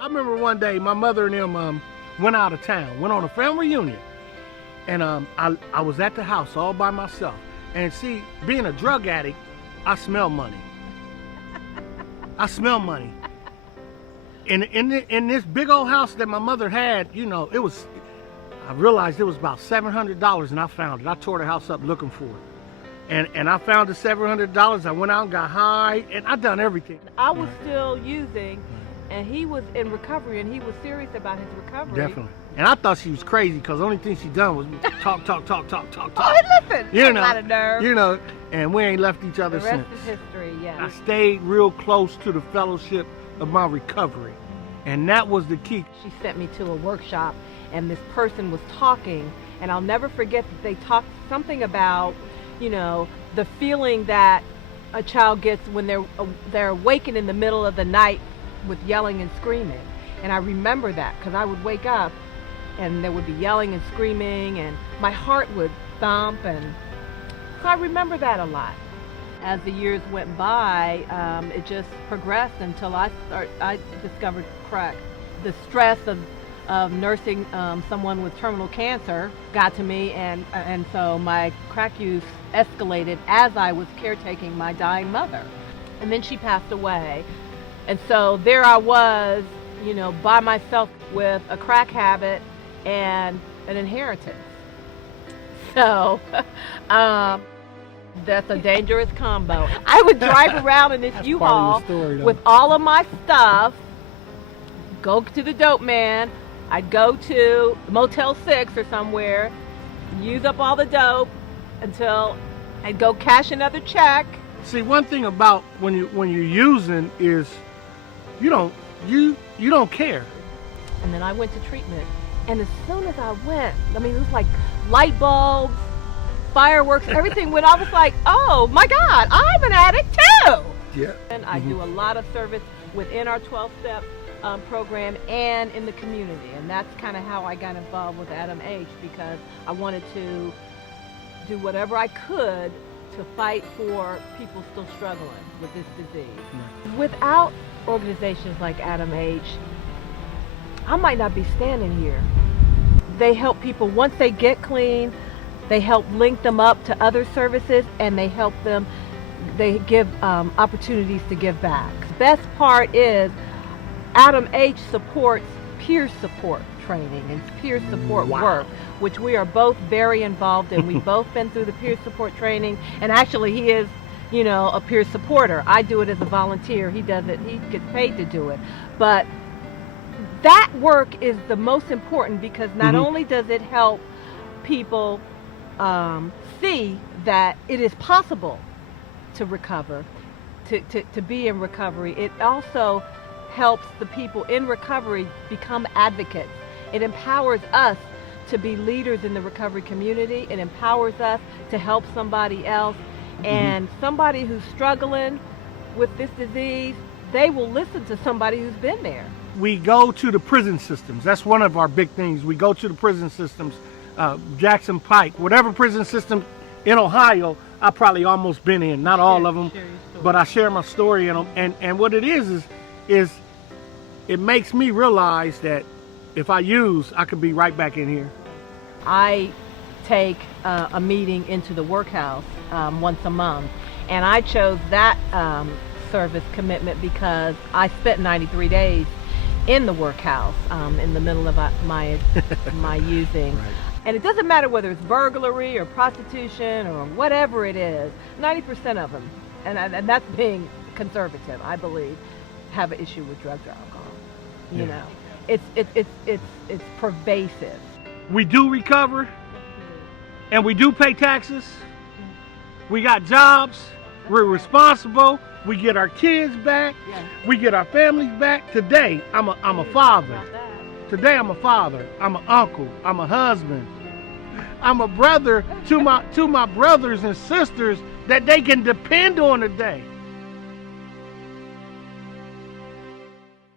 I remember one day my mother and them went out of town, went on a family reunion. And I was at the house all by myself. And see, being a drug addict, I smell money. I smell money. In this big old house that my mother had, you know, I realized it was about $700, and I found it. I tore the house up looking for it. And I found the $700. I went out and got high, and I done everything. I was still using, and he was in recovery, and he was serious about his recovery. Definitely. And I thought she was crazy because the only thing she done was talk. Oh, listen, you know, a lot of nerve. You know, and we ain't left each other since. The rest is history, yeah. I stayed real close to the fellowship of my recovery, and that was the key. She sent me to a workshop, and this person was talking, and I'll never forget that they talked something about, you know, the feeling that a child gets when they're awakened in the middle of the night with yelling and screaming. And I remember that because I would wake up and there would be yelling and screaming, and my heart would thump, and so I remember that a lot. As the years went by, it just progressed until I discovered crack. The stress of nursing someone with terminal cancer got to me, and so my crack use escalated as I was caretaking my dying mother. And then she passed away. And so there I was, you know, by myself with a crack habit and an inheritance. So that's a dangerous combo. I would drive around in this U-Haul with all of my stuff, go to the dope man, I'd go to Motel 6 or somewhere, use up all the dope until I'd go cash another check. See, one thing about when you're using is you don't care. And then I went to treatment. And as soon as I went, I mean, it was like light bulbs, fireworks, everything went off. I was like, oh my God, I'm an addict too. Yeah. And I do a lot of service within our 12-step program and in the community. And that's kind of how I got involved with Adam H, because I wanted to do whatever I could to fight for people still struggling with this disease. Yeah. Without organizations like Adam H, I might not be standing here. They help people once they get clean, they help link them up to other services, and they help them, they give opportunities to give back. The best part is Adam H supports peer support training and peer support work, which we are both very involved in. We've both been through the peer support training, and actually he is, you know, a peer supporter. I do it as a volunteer. He does it, he gets paid to do it. But that work is the most important, because not only does it help people see that it is possible to recover, to be in recovery, it also helps the people in recovery become advocates. It empowers us to be leaders in the recovery community. It empowers us to help somebody else. And somebody who's struggling with this disease, they will listen to somebody who's been there. We go to the prison systems. That's one of our big things. We go to the prison systems, Jackson Pike, whatever prison system in Ohio, I've probably almost been in. Not all of them, but I share my story in them. And what it is it makes me realize that if I use, I could be right back in here. I take a meeting into the workhouse once a month, and I chose that service commitment because I spent 93 days in the workhouse in the middle of my using. Right. And it doesn't matter whether it's burglary or prostitution or whatever it is, 90% of them, and that's being conservative, I believe, have an issue with drugs or alcohol. You know, it's pervasive. We do recover, and we do pay taxes. We got jobs. We're responsible. We get our kids back. We get our families back. Today, I'm a father. Today, I'm a father. I'm an uncle. I'm a husband. I'm a brother to my brothers and sisters that they can depend on today.